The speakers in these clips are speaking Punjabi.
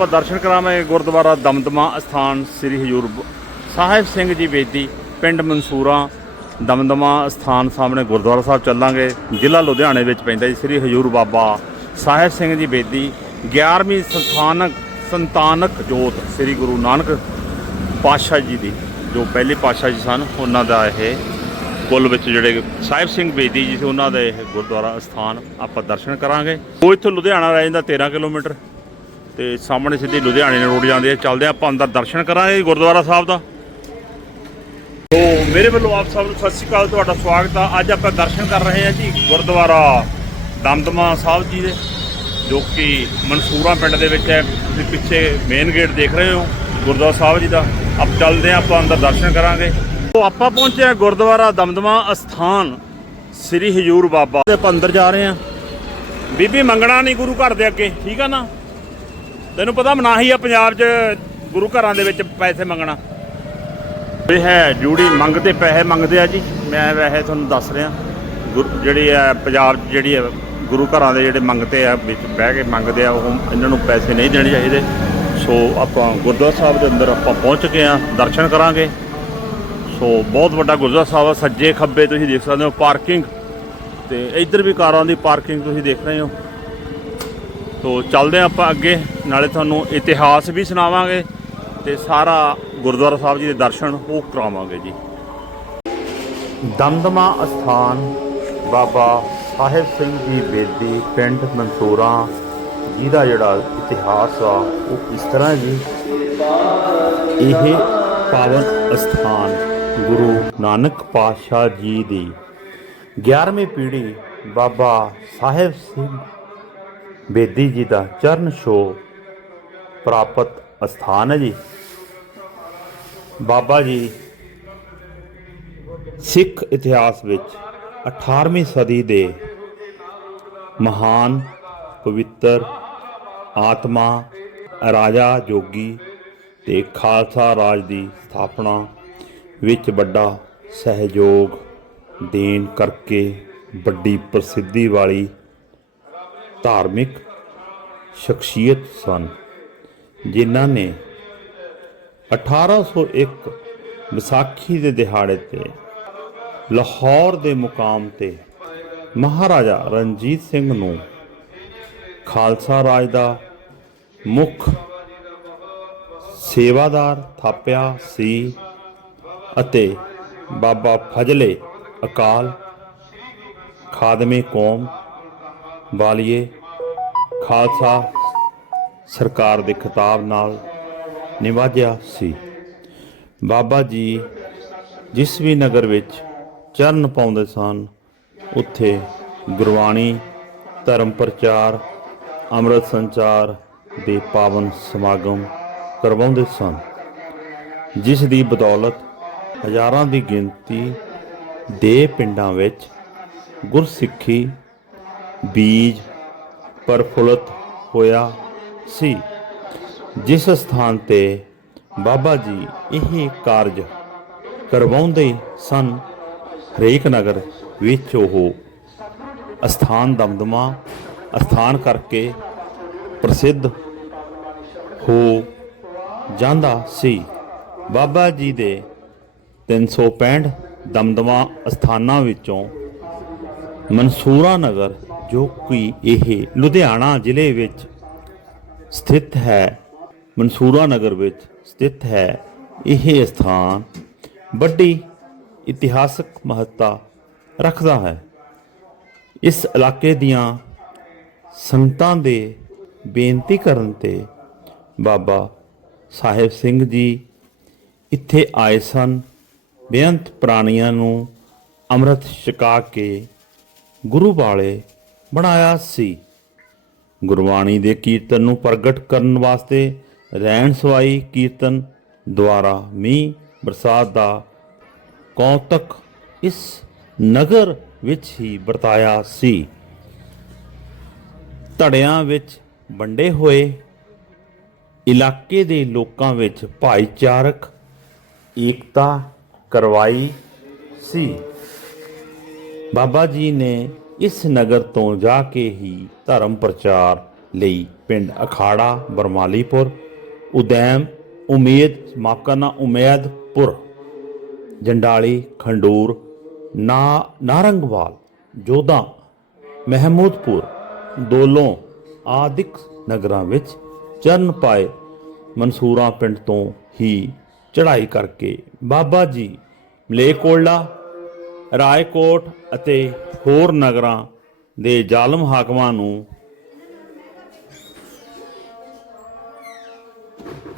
ਆਪਾਂ ਦਰਸ਼ਨ ਕਰਾਵਾਂਗੇ ਗੁਰਦੁਆਰਾ ਦਮਦਮਾ ਅਸਥਾਨ ਸ੍ਰੀ ਹਜੂਰ ਸਾਹਿਬ ਸਿੰਘ ਜੀ ਬੇਦੀ, ਪਿੰਡ ਮਨਸੂਰਾ, ਦਮਦਮਾ ਅਸਥਾਨ ਸਾਹਮਣੇ ਗੁਰਦੁਆਰਾ ਸਾਹਿਬ ਚੱਲਾਂਗੇ। ਜ਼ਿਲ੍ਹਾ ਲੁਧਿਆਣੇ ਵਿੱਚ ਪੈਂਦਾ ਜੀ ਸ੍ਰੀ ਹਜੂਰ ਬਾਬਾ ਸਾਹਿਬ ਸਿੰਘ ਜੀ ਬੇਦੀ 11ਵੀਂ ਸੰਥਾਨਕ ਸੰਤਾਨਕ ਜੋਤ ਸ੍ਰੀ ਗੁਰੂ ਨਾਨਕ ਪਾਤਸ਼ਾਹ ਜੀ ਦੀ, ਜੋ ਪਹਿਲੇ ਪਾਤਸ਼ਾਹ ਜੀ ਸਨ, ਉਹਨਾਂ ਦਾ ਇਹ ਕੁੱਲ ਵਿੱਚ ਜਿਹੜੇ ਸਾਹਿਬ ਸਿੰਘ ਬੇਦੀ ਜੀ ਸੀ, ਉਹਨਾਂ ਦਾ ਇਹ ਗੁਰਦੁਆਰਾ ਸਥਾਨ ਆਪਾਂ ਦਰਸ਼ਨ ਕਰਾਂਗੇ। ਉਹ ਇੱਥੋਂ ਲੁਧਿਆਣਾ ਰਹਿ ਜਾਂਦਾ 13 ਕਿਲੋਮੀਟਰ। ਤੇ ਸਾਹਮਣੇ ਸਿੱਧੀ ਲੁਧਿਆਣੇ ਨੂੰ ਰੋਡ ਜਾਂਦੀ ਹੈ ਚੱਲਦੇ ਆਪਾਂ ਅੰਦਰ ਦਰਸ਼ਨ ਕਰਾਂਗੇ ਜੀ ਗੁਰਦੁਆਰਾ ਸਾਹਿਬ ਦਾ। ਤੋ ਮੇਰੇ ਵੱਲੋਂ ਆਪ ਸਭ ਨੂੰ ਸਤਿ ਸ਼੍ਰੀ ਅਕਾਲ, ਤੁਹਾਡਾ ਸਵਾਗਤ ਆ। ਅੱਜ ਆਪਾਂ ਦਰਸ਼ਨ ਕਰ ਰਹੇ ਹਾਂ ਜੀ ਗੁਰਦੁਆਰਾ ਦਮਦਮਾ ਸਾਹਿਬ ਜੀ ਦੇ, ਜੋ ਕਿ ਮਨਸੂਰਾ ਪਿੰਡ ਦੇ ਵਿੱਚ ਹੈ। ਤੁਸੀਂ ਪਿੱਛੇ ਮੇਨ ਗੇਟ ਦੇਖ ਰਹੇ ਹੋ, ਗੁਰਦੁਆਰਾ ਸਾਹਿਬ ਜੀ ਦਾ। ਆਪ ਚੱਲਦੇ ਹਾਂ, ਆਪਾਂ ਅੰਦਰ ਦਰਸ਼ਨ ਕਰਾਂਗੇ। ਤੋ ਆਪਾਂ ਪਹੁੰਚੇ ਹਾਂ ਗੁਰਦੁਆਰਾ ਦਮਦਮਾ ਅਸਥਾਨ, ਸ੍ਰੀ ਹਜੂਰ ਬਾਬਾ। ਤੇ ਆਪਾਂ ਅੰਦਰ ਜਾ ਰਹੇ ਹਾਂ। ਬੀਬੀ ਮੰਗਣਾ ਨਹੀਂ ਗੁਰੂ ਘਰ ਦੇ ਅੱਗੇ, ਠੀਕ ਆ ਨਾ? ਤੈਨੂੰ ਪਤਾ ਮਨਾਹੀ ਆ ਪੰਜਾਬ 'ਚ ਗੁਰੂ ਘਰਾਂ ਦੇ ਵਿੱਚ ਪੈਸੇ ਮੰਗਣਾ। ਇਹ ਹੈ ਜੂੜੀ ਮੰਗਦੇ, ਪੈਸੇ ਮੰਗਦੇ ਆ ਜੀ। ਮੈਂ ਵੈਸੇ ਤੁਹਾਨੂੰ ਦੱਸ ਰਿਹਾ, ਗੁਰ- ਜਿਹੜੀ ਹੈ ਪੰਜਾਬ 'ਚ ਜਿਹੜੀ ਹੈ ਗੁਰੂ ਘਰਾਂ ਦੇ ਜਿਹੜੇ ਮੰਗਤੇ ਆ, ਵਿੱਚ ਬਹਿ ਕੇ ਮੰਗਦੇ ਆ, ਉਹ ਇਹਨਾਂ ਨੂੰ ਪੈਸੇ ਨਹੀਂ ਦੇਣੇ ਚਾਹੀਦੇ। ਸੋ ਆਪਾਂ ਗੁਰਦੁਆਰਾ ਸਾਹਿਬ ਦੇ ਅੰਦਰ ਆਪਾਂ ਪਹੁੰਚ ਗਏ ਆ ਦਰਸ਼ਨ ਕਰਾਂਗੇ। ਸੋ ਬਹੁਤ ਵੱਡਾ ਗੁਰਦੁਆਰਾ ਸਾਹਿਬ ਆ, ਸੱਜੇ ਖੱਬੇ ਤੁਸੀਂ ਦੇਖ ਸਕਦੇ ਹੋ ਪਾਰਕਿੰਗ। ਤੇ ਇੱਧਰ ਵੀ ਕਾਰਾਂ ਦੀ ਪਾਰਕਿੰਗ ਤੁਸੀਂ ਦੇਖ ਰਹੇ ਹੋ। ਤੋ ਚੱਲਦੇ ਹਾਂ ਆਪਾਂ ਅੱਗੇ, ਨਾਲੇ ਤੁਹਾਨੂੰ ਇਤਿਹਾਸ ਵੀ ਸੁਣਾਵਾਂਗੇ ਤੇ ਸਾਰਾ ਗੁਰਦੁਆਰਾ ਸਾਹਿਬ ਜੀ ਦੇ ਦਰਸ਼ਨ ਉਹ ਕਰਾਵਾਂਗੇ ਜੀ। ਦਮਦਮਾ ਅਸਥਾਨ, ਬਾਬਾ ਸਾਹਿਬ ਸਿੰਘ ਜੀ ਬੇਦੀ, ਪਿੰਡ ਮਨਸੂਰਾ ਜਿਹਦਾ ਜਿਹੜਾ ਇਤਿਹਾਸ ਆ, ਉਹ ਇਸ ਤਰ੍ਹਾਂ ਜੀ। ਇਹ ਪਾਵਨ ਅਸਥਾਨ ਗੁਰੂ ਨਾਨਕ ਪਾਤਸ਼ਾਹ ਜੀ ਦੀ 11ਵੀਂ ਪੀੜ੍ਹੀ ਬਾਬਾ ਸਾਹਿਬ ਸਿੰਘ ਬੇਦੀ ਜੀ ਦਾ ਚਰਨ ਛੋਹ ਪ੍ਰਾਪਤ ਅਸਥਾਨ ਹੈ ਜੀ। ਬਾਬਾ ਜੀ, ਸਿੱਖ ਇਤਿਹਾਸ ਵਿੱਚ 18ਵੀਂ ਸਦੀ ਦੇ ਮਹਾਨ, ਪਵਿੱਤਰ ਆਤਮਾ, ਰਾਜਾ ਜੋਗੀ ਤੇ ਖਾਲਸਾ ਰਾਜ ਦੀ ਸਥਾਪਨਾ ਵਿੱਚ ਵੱਡਾ ਸਹਿਯੋਗ ਦੇਣ ਕਰਕੇ ਵੱਡੀ ਪ੍ਰਸਿੱਧੀ ਵਾਲੀ ਧਾਰਮਿਕ ਸ਼ਖਸੀਅਤ ਸਨ, ਜਿਨ੍ਹਾਂ ਨੇ 1801 ਵਿਸਾਖੀ ਦੇ ਦਿਹਾੜੇ ਤੇ ਲਾਹੌਰ ਦੇ ਮੁਕਾਮ ਤੇ ਮਹਾਰਾਜਾ ਰਣਜੀਤ ਸਿੰਘ ਨੂੰ ਖਾਲਸਾ ਰਾਜ ਦਾ ਮੁੱਖ ਸੇਵਾਦਾਰ ਥਾਪਿਆ ਸੀ ਅਤੇ ਬਾਬਾ ਫਜਲੇ ਅਕਾਲ ਖਾਦਮੇ ਕੌਮ ਵਾਲੀਏ, ਖਾਲਸਾ ਸਰਕਾਰ ਦੇ ਖਿਤਾਬ ਨਾਲ ਨਿਵਾਜਿਆ ਸੀ। ਬਾਬਾ ਜੀ ਜਿਸ ਵੀ ਨਗਰ ਵਿੱਚ ਚਰਨ ਪਾਉਂਦੇ ਸਨ, ਉੱਥੇ ਗੁਰਬਾਣੀ, ਧਰਮ ਪ੍ਰਚਾਰ, ਅੰਮ੍ਰਿਤ ਸੰਚਾਰ ਦੇ ਪਾਵਨ ਸਮਾਗਮ ਕਰਵਾਉਂਦੇ ਸਨ, ਜਿਸ ਦੀ ਬਦੌਲਤ ਹਜ਼ਾਰਾਂ ਦੀ ਗਿਣਤੀ ਦੇ ਪਿੰਡਾਂ ਵਿੱਚ ਗੁਰਸਿੱਖੀ ਬੀਜ ਪਰਫੁੱਲਤ ਹੋਇਆ ਸੀ। ਜਿਸ ਸਥਾਨ ਤੇ ਬਾਬਾ ਜੀ ਇਹ ਕਾਰਜ ਕਰਵਾਉਂਦੇ ਸਨ, ਹਰੇਕ ਨਗਰ ਵਿੱਚ ਉਹ ਅਸਥਾਨ ਦਮਦਮਾ ਅਸਥਾਨ ਕਰਕੇ ਪ੍ਰਸਿੱਧ ਹੋ ਜਾਂਦਾ ਸੀ। ਬਾਬਾ ਜੀ ਦੇ 365 ਦਮਦਮਾ ਅਸਥਾਨਾਂ ਵਿੱਚੋਂ ਮਨਸੂਰਾ ਨਗਰ ਜੋ ਕਿ ਇਹ ਲੁਧਿਆਣਾ ਜ਼ਿਲ੍ਹੇ ਵਿੱਚ ਸਥਿਤ ਹੈ, ਮਨਸੂਰਾ ਨਗਰ ਵਿੱਚ ਸਥਿਤ ਹੈ, ਇਹ ਸਥਾਨ ਵੱਡੀ ਇਤਿਹਾਸਕ ਮਹੱਤਤਾ ਰੱਖਦਾ ਹੈ। ਇਸ ਇਲਾਕੇ ਦੀਆਂ ਸੰਗਤਾਂ ਦੇ ਬੇਨਤੀ ਕਰਨ ਤੇ ਬਾਬਾ ਸਾਹਿਬ ਸਿੰਘ ਜੀ ਇੱਥੇ ਆਏ ਸਨ। ਬੇਅੰਤ ਪ੍ਰਾਣੀਆਂ ਨੂੰ ਅੰਮ੍ਰਿਤ ਛਕਾ ਕੇ ਗੁਰੂ ਵਾਲੇ ਬਣਾਇਆ ਸੀ। ਗੁਰਬਾਣੀ ਦੇ ਕੀਰਤਨ ਨੂੰ ਪ੍ਰਗਟ ਕਰਨ ਵਾਸਤੇ ਰਹਿਣ ਸਵਾਈ ਕੀਰਤਨ ਦੁਆਰਾ ਮੀਂਹ ਬਰਸਾਤ ਦਾ ਕੌਤਕ ਇਸ ਨਗਰ ਵਿੱਚ ਹੀ ਵਰਤਾਇਆ ਸੀ। ਧੜਿਆਂ ਵਿੱਚ ਵੰਡੇ ਹੋਏ ਇਲਾਕੇ ਦੇ ਲੋਕਾਂ ਵਿੱਚ ਭਾਈਚਾਰਕ ਏਕਤਾ ਕਰਵਾਈ ਸੀ। ਬਾਬਾ ਜੀ ਨੇ ਇਸ ਨਗਰ ਤੋਂ ਜਾ ਕੇ ਹੀ ਧਰਮ ਪ੍ਰਚਾਰ ਲਈ ਪਿੰਡ ਅਖਾੜਾ, ਬਰਮਾਲੀਪੁਰ, ਉਦੈਮ, ਉਮੀਦ ਮਾਫ ਕਰਨਾ ਉਮੈਦਪੁਰ, ਜੰਡਾਲੀ, ਖੰਡੂਰ, ਨਾ, ਨਾਰੰਗਵਾਲ, ਜੋਧਾ, ਮਹਿਮੂਦਪੁਰ, ਦੋਲੋਂ ਆਦਿਕ ਨਗਰਾਂ ਵਿੱਚ ਚਰਨ ਪਾਏ ਮਨਸੂਰਾ ਪਿੰਡ ਤੋਂ ਹੀ ਚੜ੍ਹਾਈ ਕਰਕੇ ਬਾਬਾ ਜੀ ਮਲੇਕੋਲਾ ਰਾਏਕੋਟ ਅਤੇ ਹੋਰ ਨਗਰਾਂ ਦੇ ਜ਼ਾਲਮ ਹਾਕਮਾਂ ਨੂੰ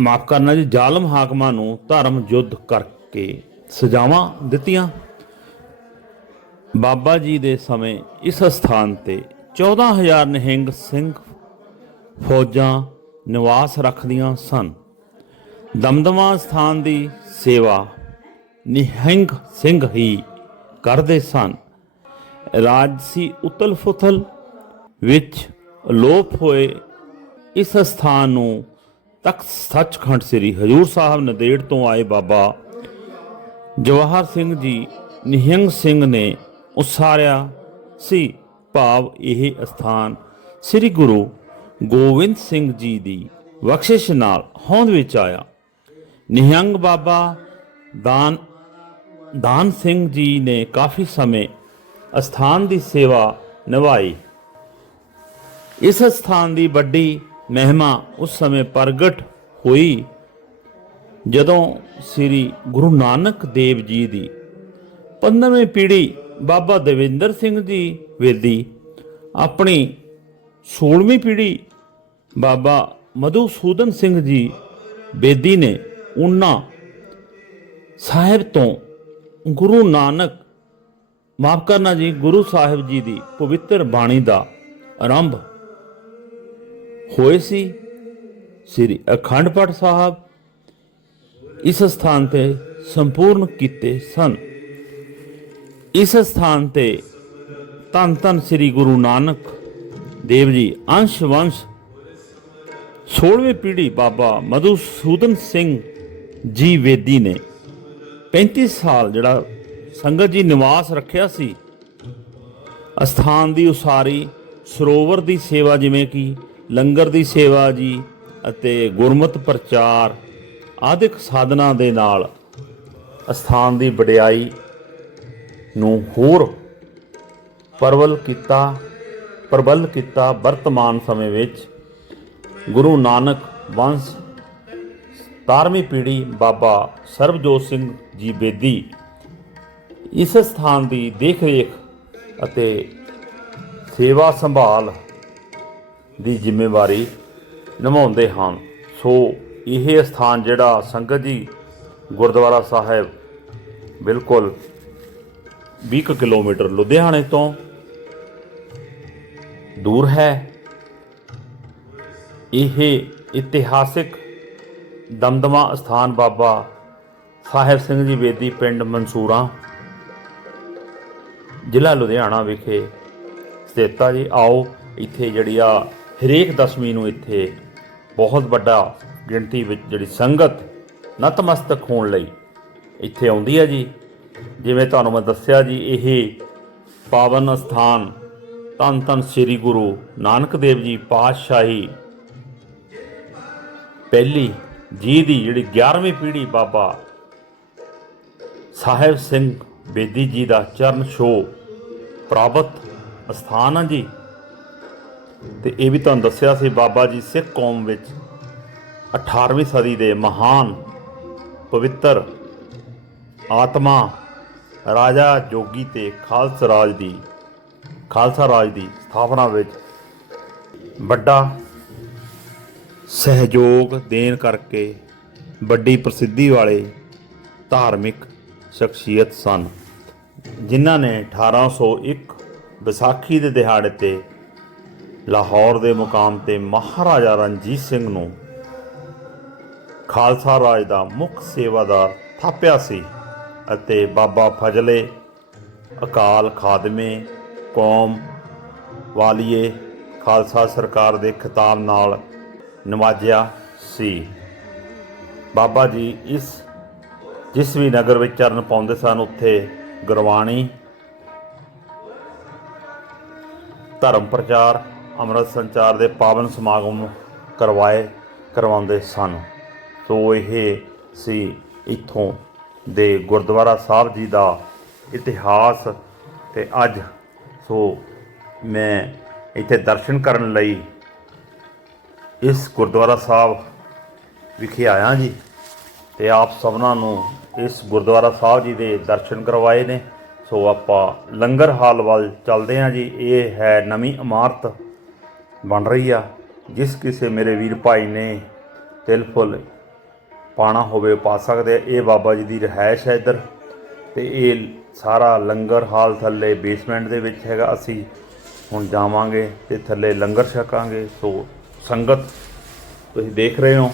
ਮਾਫ ਕਰਨਾ ਜੀ, ਜ਼ਾਲਮ ਹਾਕਮਾਂ ਨੂੰ ਧਰਮ ਯੁੱਧ ਕਰਕੇ ਸਜ਼ਾਵਾਂ ਦਿੱਤੀਆਂ। ਬਾਬਾ ਜੀ ਦੇ ਸਮੇਂ ਇਸ ਸਥਾਨ ਤੇ 14000 ਨਿਹੰਗ ਸਿੰਘ ਫੌਜਾਂ ਨਿਵਾਸ ਰੱਖਦੀਆਂ ਸਨ। ਦਮਦਮਾ ਸਥਾਨ ਦੀ ਸੇਵਾ ਨਿਹੰਗ ਸਿੰਘ ਹੀ ਕਰਦੇ ਸਨ। ਰਾਜਸੀ ਉਤਲ ਫੁਤਲ, ਵਿੱਚ ਅਲੋਪ ਹੋਏ। ਇਸ ਸਥਾਨ ਨੂੰ ਤਖਤ ਸੱਚਖੰਡ ਸ੍ਰੀ ਹਜੂਰ ਸਾਹਿਬ ਨਦੇੜ ਤੋਂ ਆਏ ਬਾਬਾ ਜਵਾਹਰ ਸਿੰਘ ਜੀ, ਨਿਹੰਗ ਸਿੰਘ ਨੇ ਉਸਾਰਿਆ ਸੀ ਭਾਵ ਇਹ ਸਥਾਨ ਸ੍ਰੀ ਗੁਰੂ ਗੋਬਿੰਦ ਸਿੰਘ ਜੀ ਦੀ ਬਖਸ਼ਿਸ਼ ਨਾਲ ਹੋਂਦ ਵਿੱਚ ਆਇਆ। ਨਿਹੰਗ ਬਾਬਾ ਦਾਨ ਦਾਨ ਸਿੰਘ ਜੀ ਨੇ ਕਾਫੀ ਸਮੇਂ ਅਸਥਾਨ ਦੀ ਸੇਵਾ ਨਿਭਾਈ। ਇਸ ਸਥਾਨ ਦੀ ਵੱਡੀ ਮਹਿਮਾ ਉਸ ਸਮੇਂ ਪ੍ਰਗਟ ਹੋਈ ਜਦੋਂ ਸ੍ਰੀ ਗੁਰੂ ਨਾਨਕ ਦੇਵ ਜੀ ਦੀ 15ਵੀਂ ਪੀੜ੍ਹੀ ਬਾਬਾ ਦੇਵਿੰਦਰ ਸਿੰਘ ਜੀ ਵੇਦੀ ਆਪਣੀ 16ਵੀਂ ਪੀੜ੍ਹੀ ਬਾਬਾ ਮਧੂਸੂਦਨ ਸਿੰਘ ਜੀ ਬੇਦੀ ਨੇ ਉਹਨਾਂ ਸਾਹਿਬ ਤੋਂ ਗੁਰੂ ਨਾਨਕ, ਮਾਫ ਕਰਨਾ ਜੀ, ਗੁਰੂ ਸਾਹਿਬ ਜੀ ਦੀ ਪਵਿੱਤਰ ਬਾਣੀ ਦਾ ਆਰੰਭ ਹੋਏ ਸੀ ਸ੍ਰੀ ਅਖੰਡ ਪਾਠ ਸਾਹਿਬ, ਇਸ ਸਥਾਨ ਤੇ ਸੰਪੂਰਨ ਕੀਤੇ ਸਨ। ਇਸ ਸਥਾਨ ਤੇ ਧੰਨ ਧੰਨ ਸ੍ਰੀ ਗੁਰੂ ਨਾਨਕ ਦੇਵ ਜੀ, ਅੰਸ਼ ਵੰਸ਼ 16ਵੀਂ ਪੀੜ੍ਹੀ ਬਾਬਾ ਮਧੂਸੂਦਨ ਸਿੰਘ ਜੀ ਵੇਦੀ ਨੇ 35 ਸਾਲ ਜਿਹੜਾ ਸੰਗਤ ਜੀ ਨਿਵਾਸ ਰੱਖਿਆ ਸੀ, ਅਸਥਾਨ ਦੀ ਉਸਾਰੀ, ਸਰੋਵਰ ਦੀ ਸੇਵਾ ਜਿਵੇਂ ਕਿ ਲੰਗਰ ਦੀ ਸੇਵਾ ਜੀ ਅਤੇ ਗੁਰਮਤ ਪ੍ਰਚਾਰ ਆਦਿਕ ਸਾਧਨਾ ਦੇ ਨਾਲ ਅਸਥਾਨ ਦੀ ਵਡਿਆਈ ਨੂੰ ਹੋਰ ਪਰਵਲ ਕੀਤਾ, ਪ੍ਰਬਲ ਕੀਤਾ ਵਰਤਮਾਨ ਸਮੇਂ ਵਿੱਚ ਗੁਰੂ ਨਾਨਕ ਵੰਸ਼ 17ਵੀਂ ਪੀੜ੍ਹੀ ਬਾਬਾ ਸਰਬਜੋਤ ਸਿੰਘ ਜੀ ਬੇਦੀ। ਇਸ ਸਥਾਨ ਦੀ ਦੇਖ-ਰੇਖ ਅਤੇ ਸੇਵਾ ਸੰਭਾਲ ਦੀ ਜ਼ਿੰਮੇਵਾਰੀ ਨਿਭਾਉਂਦੇ ਹਨ। ਸੋ ਇਹ ਸਥਾਨ ਜਿਹੜਾ ਸੰਗਤ ਜੀ ਗੁਰਦੁਆਰਾ ਸਾਹਿਬ ਬਿਲਕੁਲ 20 ਕੁ ਕਿਲੋਮੀਟਰ ਲੁਧਿਆਣੇ ਤੋਂ ਦੂਰ ਹੈ। ਇਹ ਇਤਿਹਾਸਿਕ ਦਮਦਮਾ ਸਥਾਨ ਬਾਬਾ ਸਾਹਿਬ ਸਿੰਘ ਜੀ ਬੇਦੀ ਪਿੰਡ ਮਨਸੂਰਾ, ਜ਼ਿਲ੍ਹਾ ਲੁਧਿਆਣਾ ਵਿਖੇ ਸਥਿਤ ਆ ਜੀ। ਆਓ ਇੱਥੇ ਜਿਹੜੀ ਆ ਹਰੇਕ ਦਸਵੀਂ ਨੂੰ ਇੱਥੇ ਬਹੁਤ ਵੱਡਾ ਗਿਣਤੀ ਵਿੱਚ ਜਿਹੜੀ ਸੰਗਤ ਨਤਮਸਤਕ ਹੋਣ ਲਈ ਇੱਥੇ ਆਉਂਦੀ ਆ ਜੀ। ਜਿਵੇਂ ਤੁਹਾਨੂੰ ਮੈਂ ਦੱਸਿਆ ਜੀ, ਇਹ ਪਾਵਨ ਸਥਾਨ ਧੰਨ ਧੰਨ ਸ੍ਰੀ ਗੁਰੂ ਨਾਨਕ ਦੇਵ ਜੀ ਪਾਤਸ਼ਾਹੀ ਪਹਿਲੀ ਜੀ ਦੀ ਜਿਹੜੀ 11ਵੀਂ ਪੀੜ੍ਹੀ ਬਾਬਾ ਸਾਹਿਬ ਸਿੰਘ ਬੇਦੀ ਜੀ ਦਾ ਚਰਨ ਛੋਹ ਪ੍ਰਾਪਤ ਅਸਥਾਨ ਆ ਜੀ। ਤੇ ਇਹ ਵੀ ਤੁਹਾਨੂੰ ਦੱਸਿਆ ਸੀ ਬਾਬਾ ਜੀ ਸਿੱਖ ਕੌਮ ਵਿੱਚ 18ਵੀਂ ਸਦੀ ਦੇ ਮਹਾਨ ਪਵਿੱਤਰ ਆਤਮਾ ਰਾਜਾ ਜੋਗੀ ਤੇ ਖਾਲਸਾ ਰਾਜ ਦੀ, ਖਾਲਸਾ ਰਾਜ ਦੀ ਸਥਾਪਨਾ ਵਿੱਚ ਵੱਡਾ ਸਹਿਯੋਗ ਦੇਣ ਕਰਕੇ ਵੱਡੀ ਪ੍ਰਸਿੱਧੀ ਵਾਲੇ ਧਾਰਮਿਕ ਸ਼ਖਸੀਅਤ ਸਨ, ਜਿਨ੍ਹਾਂ ਨੇ 1801 ਵਿਸਾਖੀ ਦੇ ਦਿਹਾੜੇ ਤੇ ਲਾਹੌਰ ਦੇ ਮੁਕਾਮ ਤੇ ਮਹਾਰਾਜਾ ਰਣਜੀਤ ਸਿੰਘ ਨੂੰ ਖਾਲਸਾ ਰਾਜ ਦਾ ਮੁੱਖ ਸੇਵਾਦਾਰ ਥਾਪਿਆ ਸੀ ਅਤੇ ਬਾਬਾ ਫਜਲੇ ਅਕਾਲ ਖਾਦਮੇ, ਕੌਮ ਵਾਲੀਏ ਖਾਲਸਾ ਸਰਕਾਰ ਦੇ ਖਿਤਾਬ ਨਾਲ ਨਵਾਜਿਆ ਸੀ। ਬਾਬਾ ਜੀ ਇਸ ਜਿਸ ਵੀ ਨਗਰ ਵਿੱਚ ਚਰਨ ਪਾਉਂਦੇ ਸਨ, ਉੱਥੇ ਗੁਰਬਾਣੀ, ਧਰਮ ਪ੍ਰਚਾਰ, ਅੰਮ੍ਰਿਤ ਸੰਚਾਰ ਦੇ ਪਾਵਨ ਸਮਾਗਮ ਕਰਵਾਏ, ਕਰਵਾਉਂਦੇ ਸਨ। ਸੋ ਇਹ ਸੀ ਇੱਥੋਂ ਦੇ ਗੁਰਦੁਆਰਾ ਸਾਹਿਬ ਜੀ ਦਾ ਇਤਿਹਾਸ ਤੇ ਅੱਜ ਸੋ ਮੈਂ ਇੱਥੇ ਦਰਸ਼ਨ ਕਰਨ ਲਈ ਇਸ ਗੁਰਦੁਆਰਾ ਸਾਹਿਬ ਵਿਖੇ ਆਇਆ ਜੀ ਤੇ ਆਪ ਸਭਨਾਂ ਨੂੰ ਇਸ ਗੁਰਦੁਆਰਾ ਸਾਹਿਬ ਜੀ ਦੇ ਦਰਸ਼ਨ ਕਰਵਾਏ ਨੇ। ਸੋ ਆਪਾਂ ਲੰਗਰ ਹਾਲ ਵੱਲ ਚੱਲਦੇ ਹਾਂ ਜੀ। ਇਹ ਹੈ ਨਵੀਂ ਇਮਾਰਤ ਬਣ ਰਹੀ ਆ, ਜਿਸ ਕਿਸੇ ਮੇਰੇ ਵੀਰ ਭਾਈ ਨੇ ਤਿਲ ਫੁੱਲ ਪਾਣਾ ਹੋਵੇ ਪਾ ਸਕਦੇ ਇਹ ਬਾਬਾ ਜੀ ਦੀ ਰਿਹਾਇਸ਼ ਹੈ ਇੱਧਰ। ਤੇ ਇਹ ਸਾਰਾ ਲੰਗਰ ਹਾਲ ਥੱਲੇ ਬੇਸਮੈਂਟ ਦੇ ਵਿੱਚ ਹੈਗਾ। ਅਸੀਂ ਹੁਣ ਜਾਵਾਂਗੇ ਤੇ ਥੱਲੇ ਲੰਗਰ ਛਕਾਂਗੇ। ਸੋ ਸੰਗਤ, ਤੁਸੀਂ ਦੇਖ ਰਹੇ ਹੋ,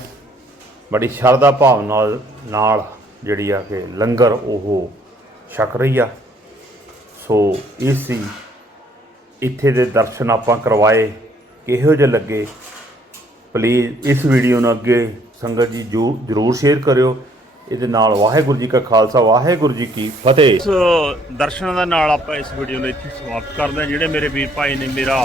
ਬੜੀ ਸ਼ਰਧਾ ਭਾਵ ਨਾਲ ਨਾਲ ਜਿਹੜੀ ਆ ਕਿ ਲੰਗਰ ਉਹ ਛਕ ਰਹੀ ਆ। ਸੋ ਇਸ ਸੀ। ਇੱਥੇ ਦੇ ਦਰਸ਼ਨ ਆਪਾਂ ਕਰਵਾਏ। ਕਿਹੋ ਜਿਹੇ ਲੱਗੇ? ਪਲੀਜ਼ ਇਸ ਵੀਡੀਓ ਨੂੰ ਅੱਗੇ ਸੰਗਤ ਜੀ ਜੋ, ਜਰੂਰ ਸ਼ੇਅਰ ਕਰਿਓ। ਇਹਦੇ ਨਾਲ ਵਾਹਿਗੁਰੂ ਜੀ ਕਾ ਖਾਲਸਾ, ਵਾਹਿਗੁਰੂ ਜੀ ਕੀ ਫਤਿਹ। ਇਸ ਦਰਸ਼ਨਾਂ ਦਾ ਨਾਲ ਆਪਾਂ ਇਸ ਵੀਡੀਓ ਨੂੰ ਇੱਥੇ ਸਮਾਪਤ ਕਰਦੇ ਹਾਂ। ਜਿਹੜੇ ਮੇਰੇ ਵੀਰ ਭਾਈ ਨੇ ਮੇਰਾ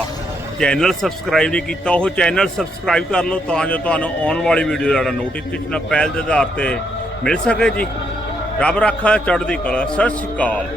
ਚੈਨਲ ਸਬਸਕ੍ਰਾਈਬ ਨਹੀਂ ਕੀਤਾ, ਉਹ ਚੈਨਲ ਸਬਸਕ੍ਰਾਈਬ ਕਰ ਲਓ ਤਾਂ ਜੋ ਤੁਹਾਨੂੰ ਆਉਣ ਵਾਲੀ ਵੀਡੀਓ ਦਾ ਨੋਟੀਫਿਕੇਸ਼ਨ ਪਹਿਲ ਦੇ ਆਧਾਰ ਤੇ ਮਿਲ ਸਕੇ ਜੀ। ਰੱਬ ਰੱਖਾ ਚੜ੍ਹਦੀ ਕਲਾ ਸਤਿ ਸ਼੍ਰੀ ਅਕਾਲ।